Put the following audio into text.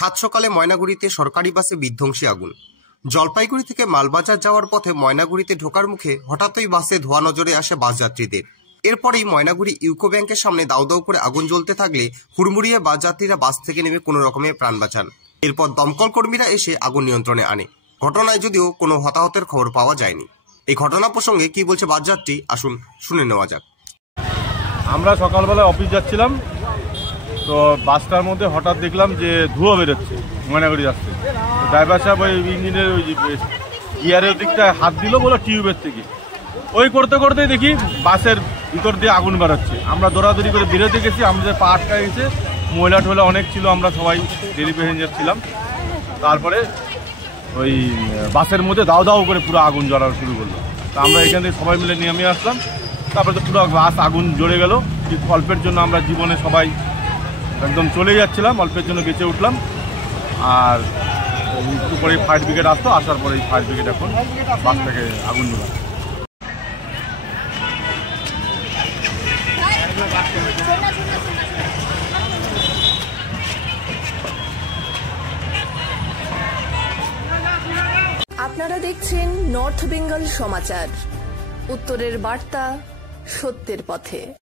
সাত সকালে ময়নাগুড়িতে সরকারি বাসে বিধ্বংসী আগুন। জলপাইগুড়ি থেকে মালবাজার যাওয়ার পথে ময়নাগুড়িতে ঢোকার মুখে হঠাৎই বাসে ধোঁয়া নজরে আসে বাস যাত্রীদের। এরপরেই ময়নাগুড়ি ইউকো ব্যাংকের সামনে দাউ দাউ করে আগুন জ্বলতে থাকলে হুড়মুড়িয়ে বাস যাত্রীরা বাস থেকে নেমে কোনো রকমে প্রাণ বাঁচান। এরপর দমকল কর্মীরা এসে আগুন নিয়ন্ত্রণে আনে। ঘটনায় যদিও কোনো হতাহতের খবর পাওয়া যায়নি। এই ঘটনা প্রসঙ্গে কি বলছে বাস যাত্রী, আসুন শুনে নেওয়া যাক। আমরা সকালবেলা অফিস যাচ্ছিলাম, তো বাসটার মধ্যে হঠাৎ দেখলাম যে ধোঁয়া বেরোচ্ছে ময়নাগুড়ি যাচ্ছে। ড্রাইভার সাহেব ওই ইঞ্জিনের ওই গিয়ারের দিকটায় হাত দিল বলে টিউবের থেকে ওই করতে করতেই দেখি বাসের ভিতর দিয়ে আগুন বেরোচ্ছে। আমরা দৌড়াদৌড়ি করে বেরোতে গেছি, আমাদের পা আটকা গেছে, ময়লা টয়লা অনেক ছিল, আমরা সবাই ডেলি প্যাসেঞ্জার ছিলাম। তারপরে ওই বাসের মধ্যে দাও দাও করে পুরো আগুন জ্বলা শুরু করলো। তা আমরা এখান থেকে সবাই মিলে নেমে আসলাম। তারপরে তো পুরো বাস আগুন জ্বলে গেল। অল্পের জন্য আমরা জীবনে সবাই একদম চলে যাচ্ছিলাম, অল্পের জন্য বেঁচে উঠলাম। আর উপরে ফায়ার ব্রিগেড আসতো, আসার পরে এই ফায়ার ব্রিগেড এখন বাসটাকে আগুন নিল। আপনারা দেখছেন নর্থ বেঙ্গল সমাচার, উত্তরের বার্তা, সত্যের পথে।